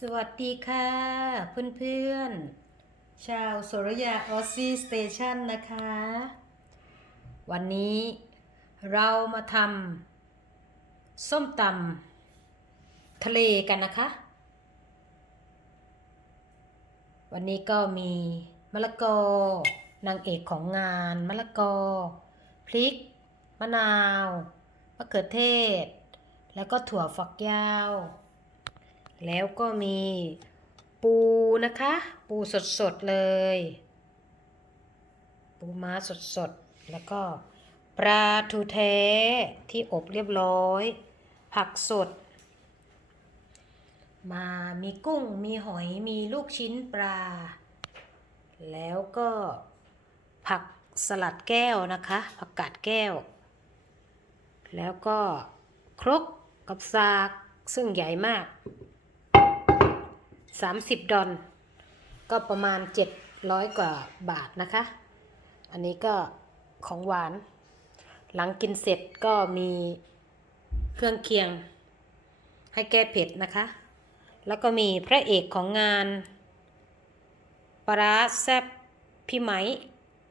สวัสดีค่ะเพื่อนๆ ชาวโสรยาออซซี่สเตชันนะคะ วันนี้เรามาทำส้มตำทะเลกันนะคะ วันนี้ก็มีมะละกอนางเอกของงานมะละกอ พริก มะนาว มะเขือเทศ แล้วก็ถั่วฝักยาว แล้วก็มีปูนะคะ ปูสดๆเลย ปูม้าสดๆ แล้วก็ปลาทูแท้ที่อบเรียบร้อย ผักสด มามีกุ้งมีหอยมีลูกชิ้นปลา แล้วก็ผักสลัดแก้วนะคะ ผักกาดแก้ว แล้วก็ครกกับสากซึ่งใหญ่มาก 30 ดอลก็ประมาณ 700 กว่าบาทนะคะ อันนี้ก็ของหวาน หลังกินเสร็จก็มีเครื่องเคียงให้แก้เผ็ดนะคะ แล้วก็มีพระเอกของงานปลาร้าแซบพี่ไม้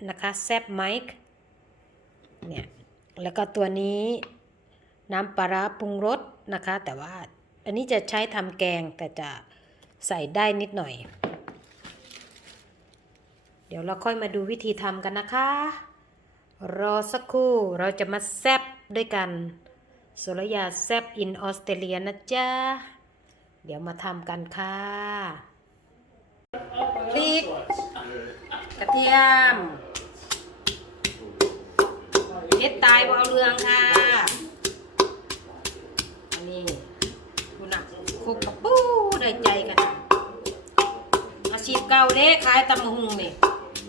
นะคะแซบไมค์เนี่ยแล้วก็ตัวนี้น้ำปลาร้าปรุงรสนะคะ แต่ว่าอันนี้จะใช้ทำแกงแต่จะ ใส่ได้นิดหน่อย เดี๋ยวเราค่อยมาดูวิธีทำกันนะคะ รอสักครู่เราจะมาแซบด้วยกันสุรยาแซบอินออสเตรเลียนะจ๊ะ เดี๋ยวมาทำกันค่ะพริกกระเทียมเฮ็ดตายบ่เอาเรืองค่ะอันนี้คุณน่ะคุกกับปู้ได้ใจกัน เก่าเด้ขายตำมะฮุงนี่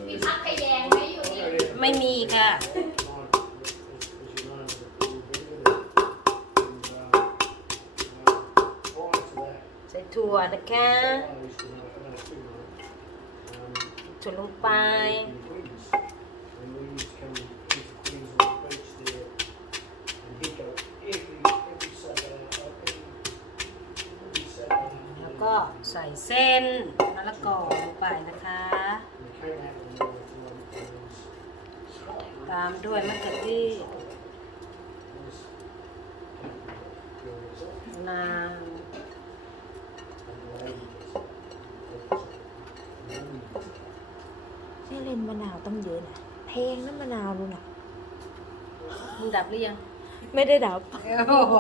มีพักขยงไหมอยู่นี่ไม่มีค่ะ ใส่ถั่วนะคะถั่วลงไป แล้วก็ ใส่เส้นมะละกอลงไปนะคะ ตามด้วยมะเขือเทศมะนาวไม่เล่นมะนาวต้องเยอะนะเพลงนั้นมะนาวนู่นน่ะมึงดับหรือยัง ไม่ได้ดับโอ้โห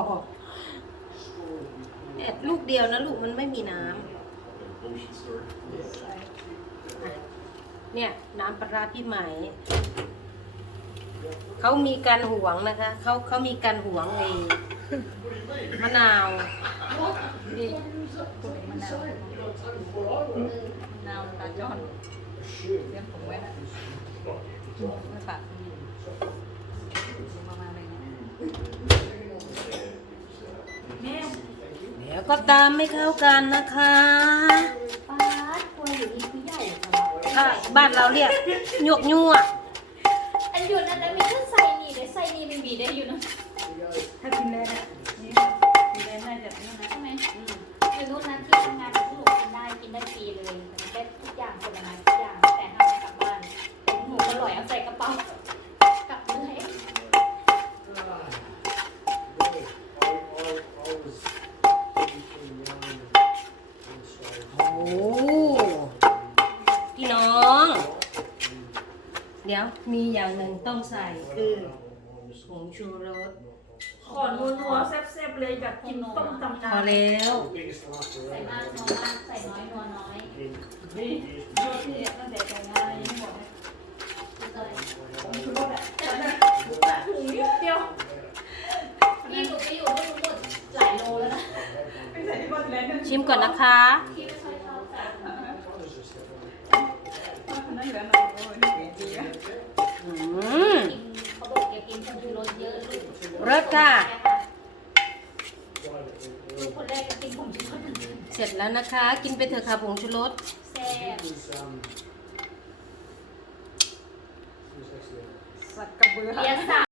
เนี่ยลูกเดียวนะลูกมันไม่มีน้ำอะเนี่ยน้ำปลาร้าพี่ไหมเขามีการหวงนะคะเขาเขามีการหวงเองมะนาวนี่นาวตาจอนเลี้ยงผมไว้นะไม่ฝากประมาณนี้แม่ เดี๋ยว ก็ตามไม่เข้ากันนะคะป้าตัวอยู่นี่คือใหญ่ค่ะถ้าบ้านเราเรียกหยวกยั่วอันอยู่นั่นนะมีแค่ใส่นี่เดี๋ยวใส่นี่เป็นบีได้อยู่นะถ้ากินได้นะ พี่น้อง เดี๋ยวมีอย่างหนึ่งต้องใส่คือผงชูรสขอนัวนัวๆแซ่บๆเลยอยากกินต้มตำพนาอแล้วใส่มากนัวมากใส่น้อยนัวน้อยนี่ดูที่ตั้งแต่แต่งงานยังหมดเลยเลยผมชุดอะถุงนิดเดียวพี่หนูไปอยู่นู่นหมดหลายโลแล้วนะไม่ใส่ที่บ้านเลยนั่นชิมก่อนนะคะพี่ไม่ค่อยเข้าใจ นั่นเหลือหน่อยโอ้ยนี่เปลี่ยนดีอะอืมกินเขาบอกอย่ากินคนชูรสเยอะลูกรสค่ะ ลูกคนแรกก็กินผงชูรสเสร็จแล้วนะคะ กินไปเถอะค่ะผงชูรสแซ่บสักกระเบือเบียร์สา